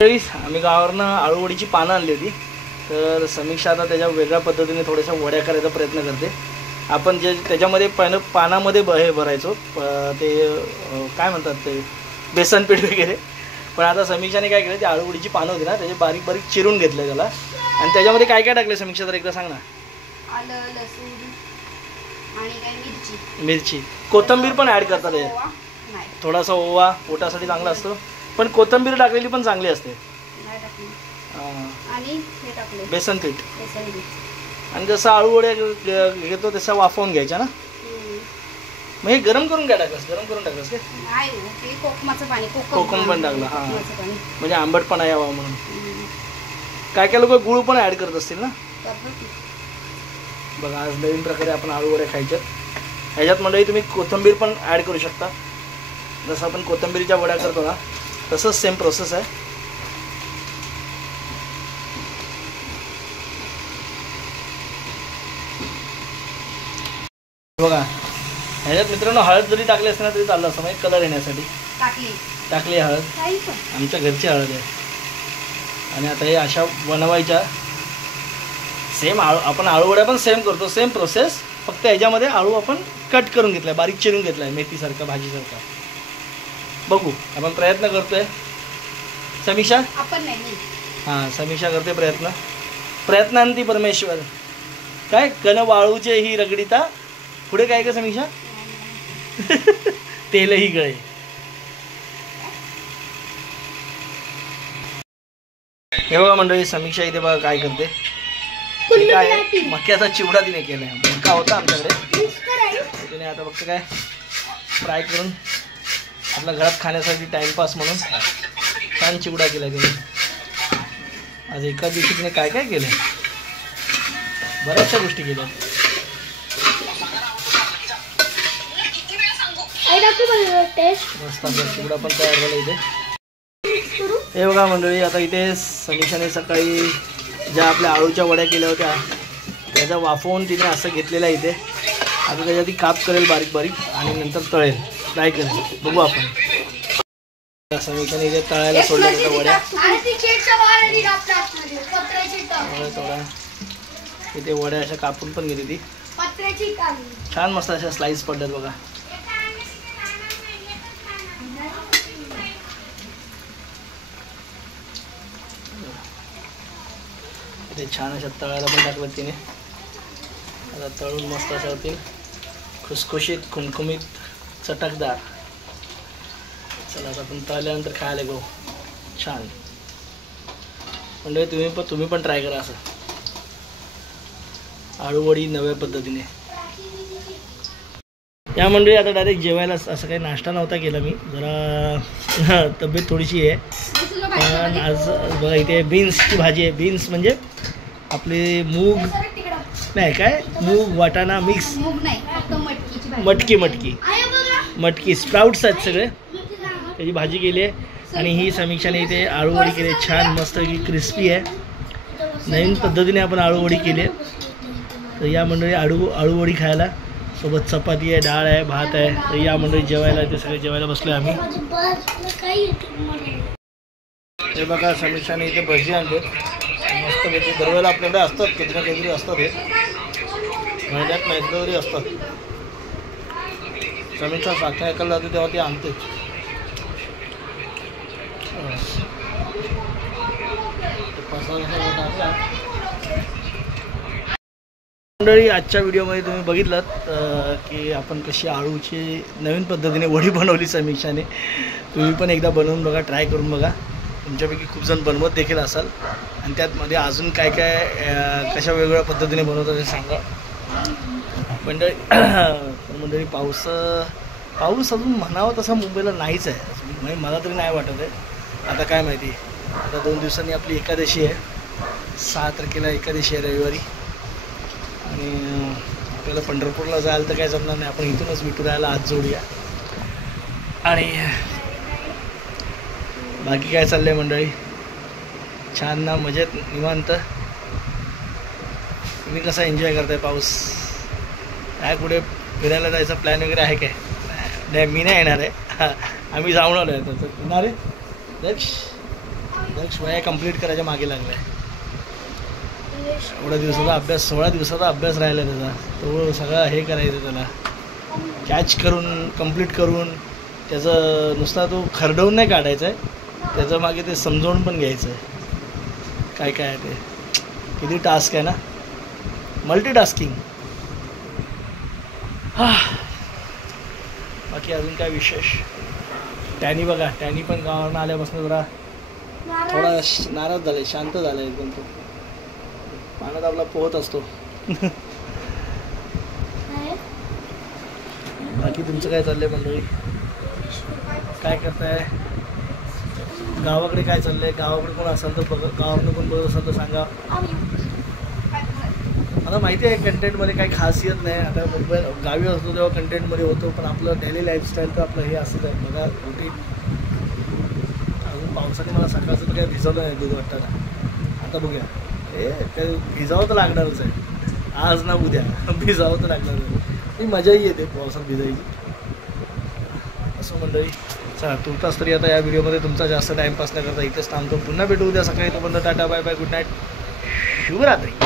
आम्ही गावावरनं आळूवडीची पानं आणली होती, तर समीक्षा आता त्याच्या वेगळ्या पद्धतीने थोड्याशा वड्या करायचा प्रयत्न करते. आपण जे त्याच्यामध्ये पानामध्ये हे भरायचो ते काय म्हणतात ते बेसन पीठ वगैरे, पण आता समीक्षाने काय केलं, ते आळूवडीची पानं होती ना त्याचे बारीक बारीक चिरून घेतलं त्याला. आणि त्याच्यामध्ये काय काय टाकले समीक्षा, तर एकदा सांग ना. आलं, लसूण आणि काय मिरची, कोथिंबीर पण ॲड करतात त्याच्यात. थोडासा ओवा पोटासाठी चांगला असतो, पण कोथिंबीर टाकलेली पण चांगली असते. आणि हे टाकले बेसन पीठ. आणि जसं आळूवड्या घेतो तसा वाफवून घ्यायचा ना. मग हे गरम करून काय टाकलंस, गरम करून टाकलंस काय? नाही, ते कोकमाचं पाणी, कोकम पण टाकलं. हां, म्हणजे आंबटपणा यावा म्हणून. काय काय लोक गुळ पण ॲड करत असतील ना. बघा, आज नवीन प्रकारे आपण आळूवड्या खायच्यात. ह्याच्यात मंडळी तुम्ही कोथिंबीर पण ॲड करू शकता. जसं आपण कोथिंबीरच्या वड्या करतो ना, तसंच सेम प्रोसेस आहे. बघा, ह्याच्यात मित्रांनो हळद जरी टाकली असते ना तरी चाललं असतं, म्हणजे कलर येण्यासाठी टाकली हळद. आमच्या घरची हळद आहे. आणि आता हे अशा बनवायच्या. सेम आपण आळूवड्या पण सेम करतो, सेम प्रोसेस, फक्त ह्याच्यामध्ये आळू आपण कट करून घेतला आहे, बारीक चिरून घेतला आहे, मेथीसारखा, भाजीसारखा. बघू, आपण प्रयत्न करतोय. समीक्षा हां, समीक्षा करते प्रयत्नांती परमेश्वर. काय कण वाळूचे ही रगडीता, पुढे काय का समीक्षा? तेलही गळे. हे बघा मंडळी, समीक्षा इथे बघा काय करते. काय मक्याचा चिवडा तिने केलाय. मका होता आमच्याकडे, तिने आता फक्त काय फ्राय करून आपल्या घरात खाण्यासाठी टाइमपास म्हणून छान चिवडा केला तिने. आज एका दिवशी तिने काय काय केलं, बऱ्याचशा गोष्टी केल्या. मस्त चिवडा पण तयार झाला इथे. हे बघा मंडळी, आता इथे समीक्षाने सकाळी ज्या आपल्या आळूच्या वड्या केल्या होत्या त्याचा वाफवून तिने असं घेतलेलं आहे इथे. आता त्याच्यात ती काप करेल बारीक बारीक आणि नंतर तळेल, फ्राय करेल. बघू आपण. समीक्षाने इथे तळायला सोडल्या होत्या वड्या. थोडा इथे वड्या अशा कापून पण घेते ती. छान मस्त अशा स्लाइस पडल्यात बघा. इथे छान अशा तळायला पण टाकलं तिने. आता तळून मस्त अशा होतील, खुसखुशीत, खुमखुमीत, चटकदार. चला आता आपण तळल्यानंतर खायला घेऊ. छान म्हणजे तुम्ही पण ट्राय करा असं आळूवडी नव्या पद्धतीने. या मंडळी आता डायरेक्ट जेवायला. असं काही नाश्ता नव्हता केला मी, जरा तब्येत थोडीशी आहे. पण आज बघा इथे बीन्सची भाजी आहे. बीन्स म्हणजे आपले मूग नाही, काय मूग वाटाणा मिक्स, मटकी स्प्राउट्स आहेत सगळे, त्याची भाजी केली आहे. आणि ही समीक्षाने इथे आळूवडी केली आहे. छान मस्त की क्रिस्पी आहे. नवीन पद्धतीने आपण आळूवडी केली आहे. तर या मंडळी आळूवडी खायला, सोबत चपाती आहे, डाळ आहे, भात आहे. तर या मंडळी जेवायला, ते सगळे जेवायला बसलो आम्ही. हे बघा, समीक्षाने इथे भजी आणले मस्त पैकी. दरवेळेला आपल्याकडे असतात, कधी ना काहीतरी असतात, हे महिन्यात नाही तरी असतात. समीक्षा साखर ऐकायला जाते तेव्हा ती आणते. मंडळी, आजच्या व्हिडिओमध्ये तुम्ही बघितलात की आपण कशी आळूची नवीन पद्धतीने वडी बनवली समीक्षाने. तुम्ही पण एकदा बनवून बघा, ट्राय करून बघा. तुमच्यापैकी खूप जण बनवत देखील असाल, आणि त्यातमध्ये अजून काय काय कशा वेगवेगळ्या पद्धतीने बनवतात हे सांगा मंडळी. पाऊस अजून म्हणावा तसा मुंबईला नाहीच आहे, म्हणजे मला तरी नाही वाटत आहे. आता काय माहिती, आता 2 दिवसांनी आपली एकादशी आहे. 6 तारखेला एकादशी आहे, रविवारी. आणि आपल्याला पंढरपूरला जायला तर काय जमणार नाही, आपण इथूनच विठुरायाला हात जोडूया. आणि बाकी काय चाललं आहे मंडळी? छान ना, मजेत, निवांत. तुम्ही कसा एन्जॉय करताय पाऊस? काय कुठे फिरायला जायचा प्लॅन वगैरे आहे काय? नाही, मी नाही येणार आहे. आम्ही जाऊन आलो आहे. तर येणार आहे दक्ष? दक्ष वया कंप्लीट करायच्या मागे लागलाय. एवढ्या दिवसाचा अभ्यास 16 दिवसाचा अभ्यास राहिला त्याचा. तो सगळं हे करायचं त्याला कॅच करून कंप्लीट करून त्याचं नुसता तो खरडवून नाही काढायचा आहे, त्याचं मागे ते समजावून पण घ्यायचं आहे काय काय आहे ते. किती टास्क आहे ना, मल्टीटास्किंग. बाकी अजून काय विशेष. टॅनी बघा, टॅनी पण गावाला आल्यापासून जरा थोडा नाराज झालाय, शांत झालाय एकदम. तो पाण्यात आपला पोहत असतो. बाकी तुमचं काय चाललंय मंडळी, काय करताय, गावाकडे काय चाललंय, गावाकडे कोण असाल तर गावाकडे कोण बघत असाल तर सांगा. आता माहिती आहे कंटेंटमध्ये काही खासियत नाही. आता मुंबई गावी असतो तेव्हा कंटेंटमध्ये होतो, पण आपलं डेली लाईफस्टाईल तर आपलं हे असंच आहे बघा रुटीन. अजून पावसाने मला सकाळचं तर काही भिजवलं नाही दूध वाटताना. आता बघूया हे ते भिजावं तर लागणारच आहे, आज ना उद्या भिजावं तर लागणारच आहे. ती मजाही येते पावसात भिजायची. असं मंडळी चला तुर्तास तरी आता या व्हिडिओमध्ये तुमचा जास्त टाईमपास न करता इथेच थांबतो. पुन्हा भेटू उद्या सकाळी. तोपर्यंत ta-ta bye bye, good night, शुभरात्री.